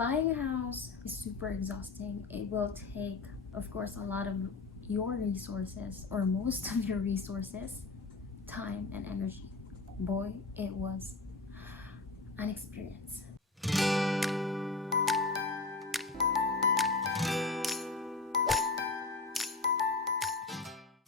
Buying a house is super exhausting. It will take, of course, a lot of your resources, or most of your resources, time and energy. Boy, it was an experience.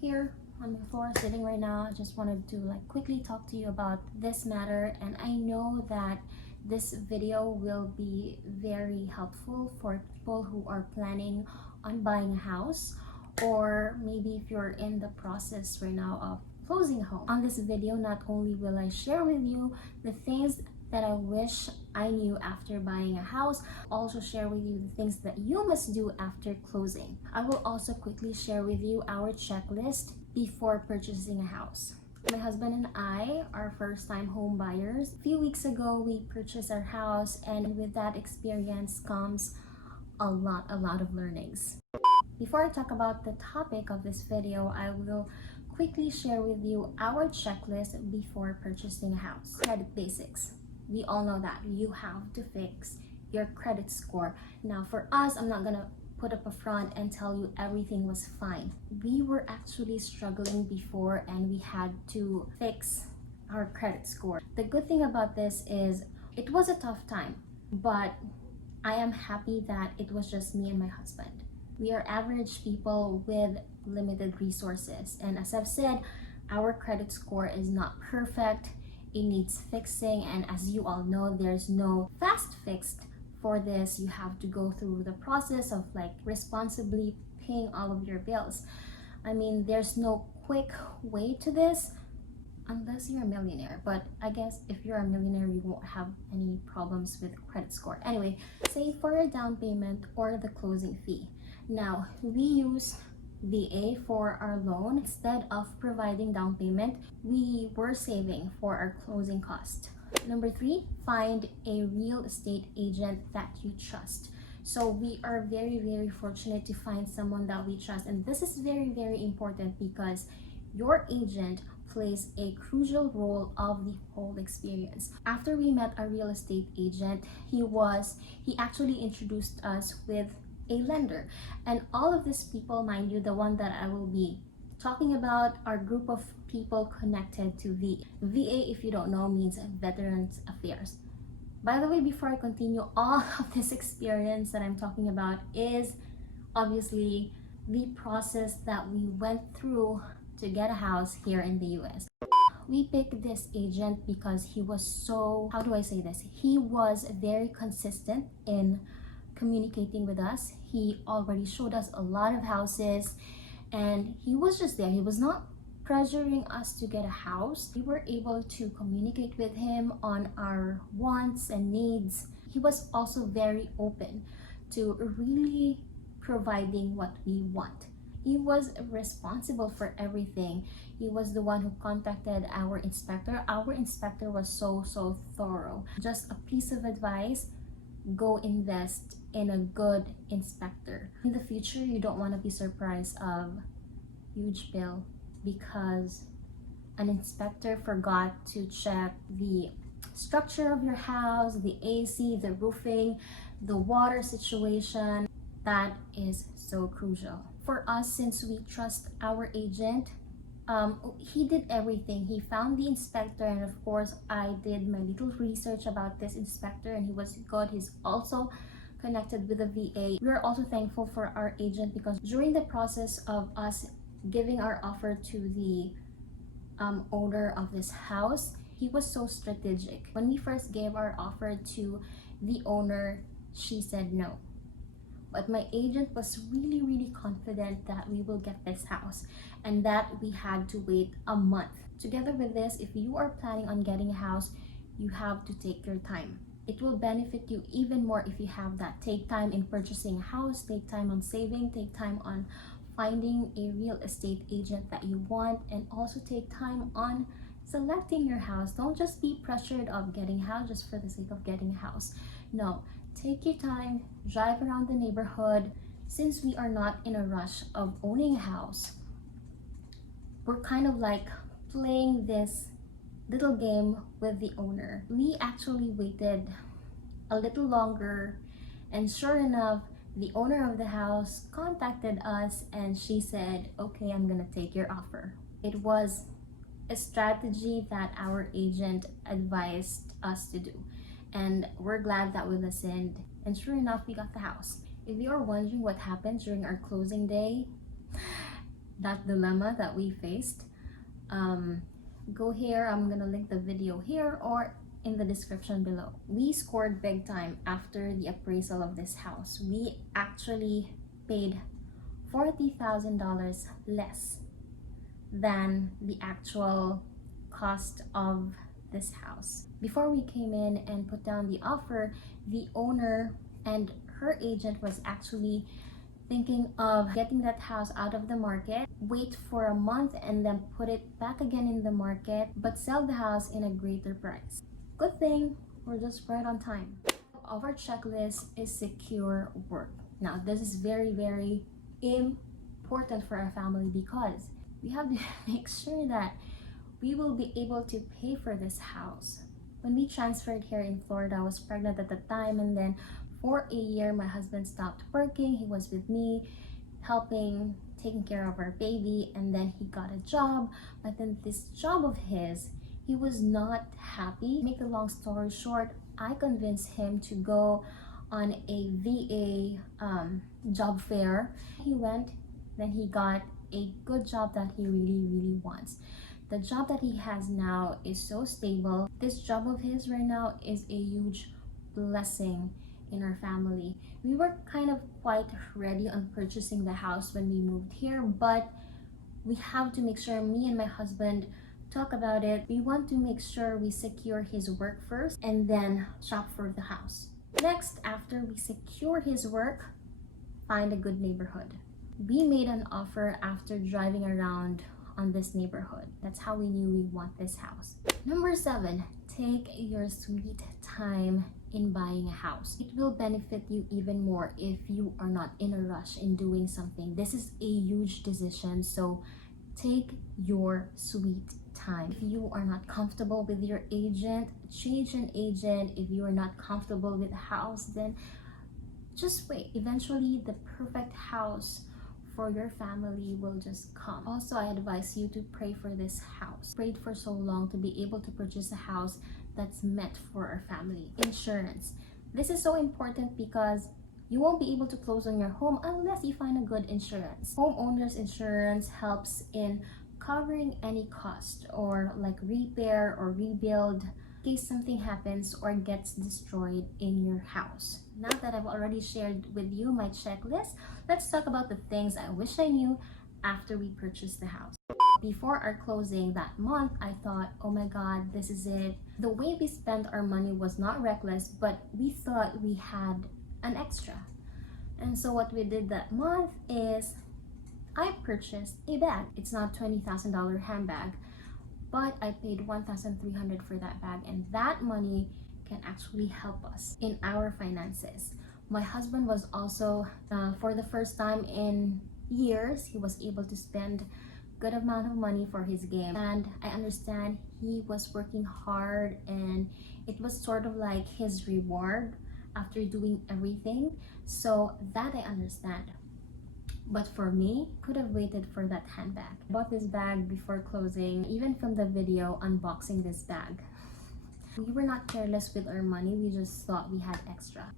Here on the floor sitting right now, I just wanted to quickly talk to you about this matter, and I know that this video will be very helpful for people who are planning on buying a house, or maybe if you're in the process right now of closing a home. On this video, not only will I share with you the things that I wish I knew after buying a house, I'll also share with you the things that you must do after closing. I will also quickly share with you our checklist before purchasing a house. My husband and I are first-time home buyers. A few weeks ago, we purchased our house, and with that experience comes a lot of learnings. Before I talk about the topic of this video, I will quickly share with you our checklist before purchasing a house. Credit basics. We all know that you have to fix your credit score. Now for us, I'm not gonna put up a front and tell you everything was fine. We were actually struggling before, and we had to fix our credit score. The good thing about this is it was a tough time, but I am happy that it was just me and my husband. We are average people with limited resources, and as I've said, our credit score is not perfect. It needs fixing, and as you all know, there's no fast fix for this. You have to go through the process of responsibly paying all of your bills. I mean, there's no quick way to this unless you're a millionaire, but I guess if you're a millionaire, you won't have any problems with credit score. Anyway, save for a down payment or the closing fee. Now, we use VA for our loan. Instead of providing down payment, we were saving for our closing cost. Number 3, find a real estate agent that you trust. So we are very fortunate to find someone that we trust, and this is very important because your agent plays a crucial role of the whole experience. After we met our real estate agent, he actually introduced us with a lender, and all of these people, mind you, the one that I will be talking about are group of people connected to VA. VA, if you don't know, means Veterans Affairs. By the way, before I continue, all of this experience that I'm talking about is obviously the process that we went through to get a house here in the US. We picked this agent because he was so, how do I say this? He was very consistent in communicating with us. He already showed us a lot of houses, and he was just there. He was not pressuring us to get a house. We were able to communicate with him on our wants and needs. He was also very open to really providing what we want. He was responsible for everything. He was the one who contacted our inspector. Our inspector was so thorough. Just a piece of advice: go invest in a good inspector. In the future, you don't want to be surprised of huge bill because an inspector forgot to check the structure of your house, the AC, the roofing, the water situation. That is so crucial. For us, since we trust our agent, he did everything. He found the inspector, and of course I did my little research about this inspector, and he was good. He's also connected with the VA. We are also thankful for our agent because during the process of us giving our offer to the owner of this house, he was so strategic. When we first gave our offer to the owner, she said no. But my agent was really confident that we will get this house, and that we had to wait a month. Together with this, if you are planning on getting a house, you have to take your time. It will benefit you even more if you have that. Take time in purchasing a house, take time on saving, take time on finding a real estate agent that you want, and also take time on selecting your house. Don't just be pressured of getting a house just for the sake of getting a house. No, take your time, drive around the neighborhood. Since we are not in a rush of owning a house, we're kind of playing this little game with the owner. We actually waited a little longer And sure enough, the owner of the house contacted us and she said, okay, I'm gonna take your offer. It was a strategy that our agent advised us to do. And we're glad that we listened. And sure enough, we got the house. If you are wondering what happened during our closing day, that dilemma that we faced, go here. I'm gonna link the video here or in the description below. We scored big time after the appraisal of this house. We actually paid $40,000 less than the actual cost of this house. Before we came in and put down the offer, the owner and her agent was actually thinking of getting that house out of the market, wait for a month and then put it back again in the market, but sell the house in a greater price. Good thing we're just right on time. Our checklist is secure work. Now this is very, very important for our family because we have to make sure that we will be able to pay for this house. When we transferred here in Florida, I was pregnant at the time, and then for a year my husband stopped working. He was with me helping taking care of our baby, and then he got a job. But then this job of his, he was not happy. Make the long story short, I convinced him to go on a VA job fair. He went, then he got a good job that he really wants. The job that he has now is so stable. This job of his right now is a huge blessing in our family. We were kind of quite ready on purchasing the house when we moved here, but we have to make sure, me and my husband talk about it. We want to make sure we secure his work first and then shop for the house. Next, after we secure his work, find a good neighborhood. We made an offer after driving around on this neighborhood. That's how we knew we want this house. Number 7, take your sweet time in buying a house. It will benefit you even more if you are not in a rush in doing something. This is a huge decision, so take your sweet time. If you are not comfortable with your agent, change an agent. If you are not comfortable with the house, then just wait. Eventually, the perfect house for your family will just come. Also, I advise you to pray for this house. Prayed for so long to be able to purchase a house that's meant for our family. Insurance. This is so important because you won't be able to close on your home unless you find a good insurance. Homeowners insurance helps in covering any cost or like repair or rebuild in case something happens or gets destroyed in your house. Now that I've already shared with you my checklist, let's talk about the things I wish I knew after we purchased the house. Before our closing that month, I thought, oh my god, this is it. The way we spent our money was not reckless, but we thought we had an extra. And so what we did that month is I purchased a bag. It's not $20,000 handbag, but I paid $1,300 for that bag, and that money can actually help us in our finances. My husband was also, for the first time in years, he was able to spend good amount of money for his game, and I understand he was working hard and it was sort of like his reward after doing everything, so that I understand. But for me, could have waited for that handbag. I bought this bag before closing, even from the video unboxing this bag. We were not careless with our money, we just thought we had extra.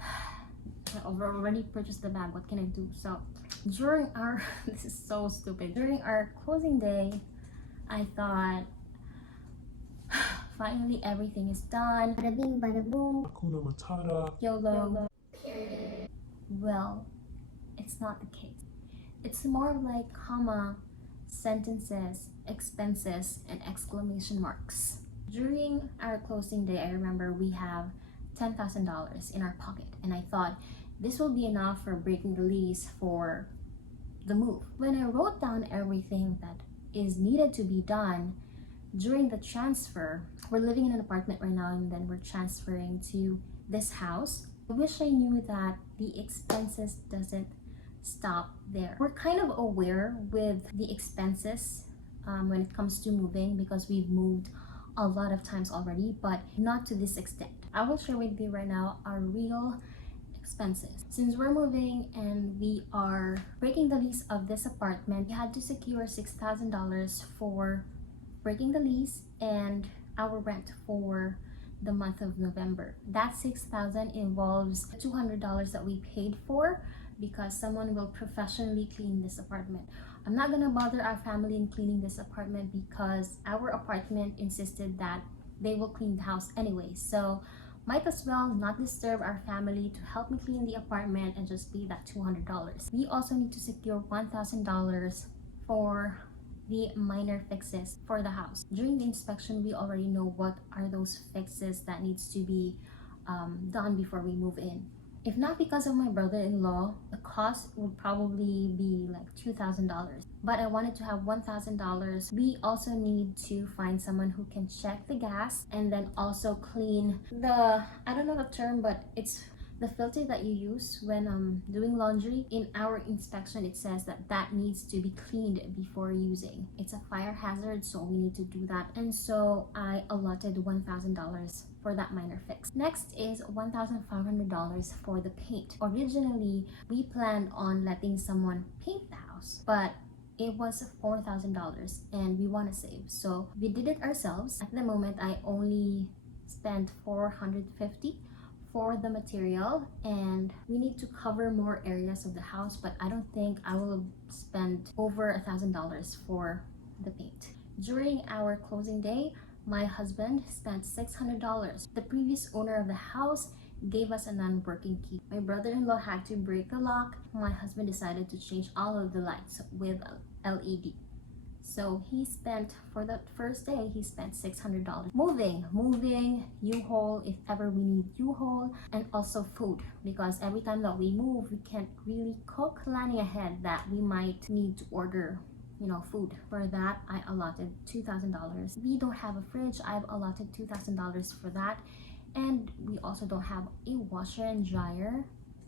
I already purchased the bag, what can I do? So during our, this is so stupid, during our closing day, I thought, finally everything is done. Bada bing, bada boom. Hakuna Matata. YOLO. Period. Well, it's not the case. It's more like comma, sentences, expenses, and exclamation marks. During our closing day, I remember we have $10,000 in our pocket, and I thought this will be enough for breaking the lease for the move. When I wrote down everything that is needed to be done during the transfer, we're living in an apartment right now and then we're transferring to this house. I wish I knew that the expenses doesn't stop there. We're kind of aware with the expenses when it comes to moving because we've moved a lot of times already, but not to this extent. I will share with you right now our real expenses. Since we're moving and we are breaking the lease of this apartment, we had to secure $6,000 for breaking the lease and our rent for the month of November. That $6,000 involves $200 that we paid for because someone will professionally clean this apartment. I'm not gonna bother our family in cleaning this apartment because our apartment insisted that they will clean the house anyway. So might as well not disturb our family to help me clean the apartment and just pay that $200. We also need to secure $1,000 for the minor fixes for the house. During the inspection, we already know what are those fixes that needs to be done before we move in. If not because of my brother-in-law, the cost would probably be like $2,000. But I wanted to have $1,000. We also need to find someone who can check the gas and then also clean the, I don't know the term, but it's the filter that you use when doing laundry. In our inspection, it says that that needs to be cleaned before using. It's a fire hazard, so we need to do that. And so I allotted $1,000 for that minor fix. Next is $1,500 for the paint. Originally, we planned on letting someone paint the house, but it was $4,000 and we want to save, so we did it ourselves. At the moment, I only spent $450 for the material, and we need to cover more areas of the house, but I don't think I will spend over $1,000 for the paint. During our closing day, my husband spent $600. The previous owner of the house gave us a non-working key. My brother-in-law had to break the lock. My husband decided to change all of the lights with LED. So he spent, for that first day, he spent $600. Moving, U-Haul, if ever we need U-Haul, and also food, because every time that we move, we can't really cook, planning ahead that we might need to order food. For that, I allotted $2,000. We don't have a fridge. I've allotted $2,000 for that. And we also don't have a washer and dryer.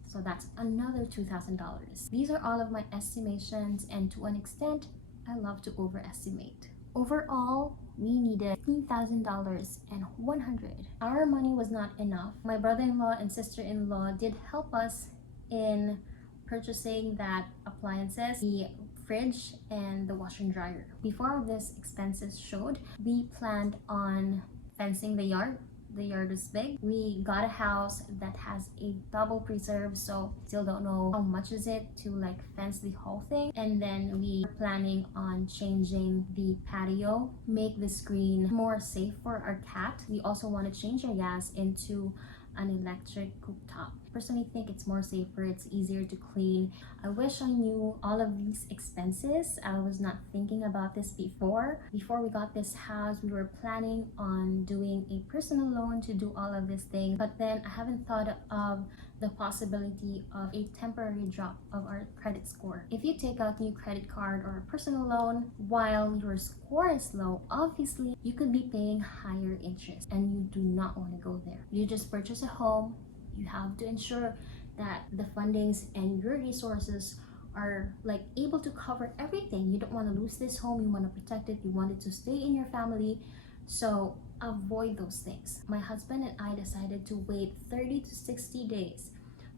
So that's another $2,000. These are all of my estimations, and to an extent, I love to overestimate. Overall, we needed $15,000 and $100. Our money was not enough. My brother-in-law and sister-in-law did help us in purchasing that appliances, the fridge and the washer and dryer. Before all these expenses showed, we planned on fencing the yard. The yard is big. We got a house that has a double preserve, so still don't know how much is it to like fence the whole thing. And then we are planning on changing the patio, make the screen more safe for our cat. We also want to change our gas into an electric cooktop. Personally think it's more safer, it's easier to clean. I wish I knew all of these expenses. I was not thinking about this before. Before we got this house, we were planning on doing a personal loan to do all of these things, but then I haven't thought of the possibility of a temporary drop of our credit score. If you take out new credit card or a personal loan while your score is low, obviously you could be paying higher interest, and you do not want to go there. You just purchase a home, you have to ensure that the fundings and your resources are like able to cover everything. You don't want to lose this home, you want to protect it, you want it to stay in your family. So avoid those things. My husband and I decided to wait 30 to 60 days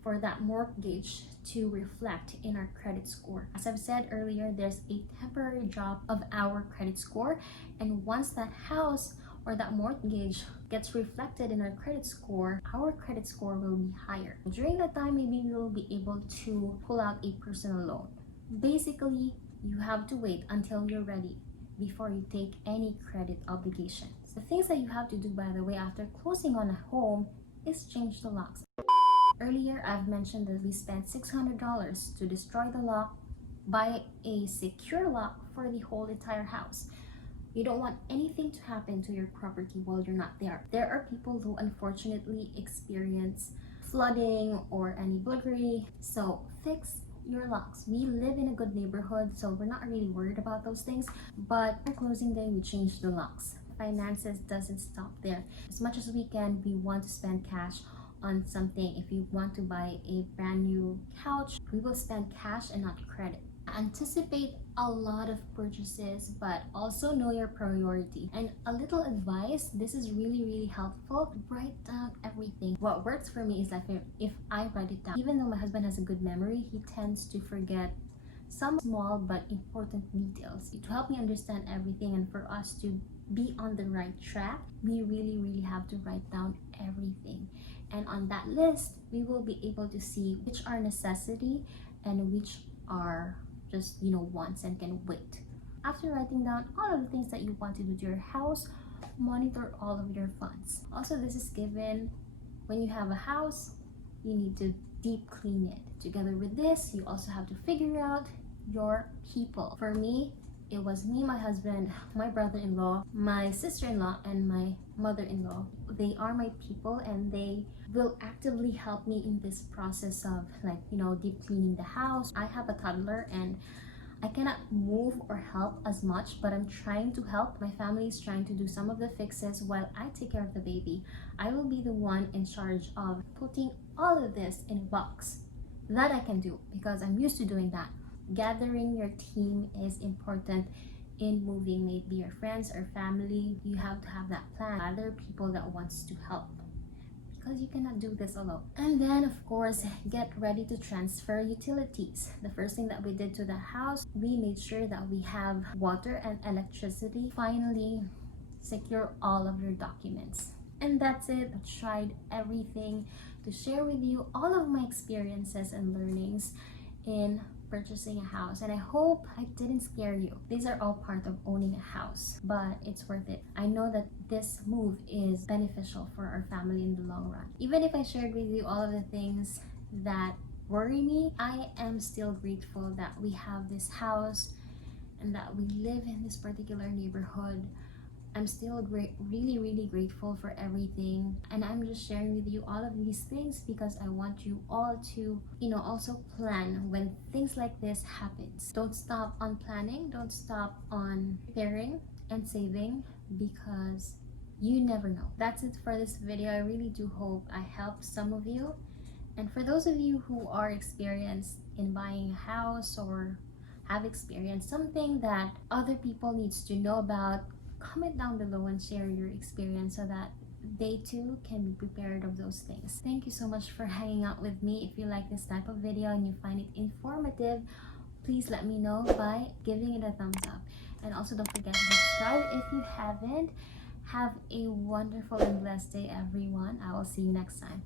for that mortgage to reflect in our credit score. As I've said earlier, there's a temporary drop of our credit score, and once that house or that mortgage gets reflected in our credit score will be higher. During that time, maybe we will be able to pull out a personal loan. Basically, you have to wait until you're ready before you take any credit obligations. The things that you have to do, by the way, after closing on a home is change the locks. Earlier, I've mentioned that we spent $600 to destroy the lock, buy a secure lock for the whole entire house. You don't want anything to happen to your property while you're not there. There are people who unfortunately experience flooding or any burglary, so fix your locks. We live in a good neighborhood, so we're not really worried about those things, but on closing day, we changed the locks. Finances doesn't stop there. As much as we can, we want to spend cash on something. If you want to buy a brand new couch, we will spend cash and not credit. Anticipate a lot of purchases, but also know your priority. And a little advice, this is really helpful: write down everything. What works for me is like, if I write it down, even though my husband has a good memory, he tends to forget some small but important details. To help me understand everything and for us to be on the right track, we really have to write down everything. And on that list, we will be able to see which are necessity and which are just, wants and can wait. After writing down all of the things that you want to do to your house, monitor all of your funds. Also, this is given when you have a house, you need to deep clean it. Together with this, you also have to figure out your people. For me, it was me, my husband, my brother-in-law, my sister-in-law, and my mother-in-law. They are my people, and they will actively help me in this process of deep cleaning the house. I have a toddler and I cannot move or help as much, but I'm trying to help. My family is trying to do some of the fixes while I take care of the baby. I will be the one in charge of putting all of this in a box. That I can do because I'm used to doing that. Gathering your team is important in moving, maybe your friends or family. You have to have that plan. Other people that wants to help, because you cannot do this alone. And then of course, get ready to transfer utilities. The first thing that we did to the house, we made sure that we have water and electricity. Finally, secure all of your documents. And that's it. I tried everything to share with you all of my experiences and learnings in purchasing a house, and I hope I didn't scare you. These are all part of owning a house, but it's worth it. I know that this move is beneficial for our family in the long run. Even if I shared with you all of the things that worry me, I am still grateful that we have this house and that we live in this particular neighborhood. I'm still really grateful for everything, and I'm just sharing with you all of these things because I want you all to, also plan when things like this happens. Don't stop on planning, don't stop on preparing and saving, because you never know. That's it for this video. I really do hope I helped some of you. And for those of you who are experienced in buying a house or have experienced something that other people needs to know about, comment down below and share your experience so that they too can be prepared of those things. Thank you so much for hanging out with me. If you like this type of video and you find it informative, please let me know by giving it a thumbs up. And also don't forget to subscribe if you haven't. Have a wonderful and blessed day, everyone. I will see you next time.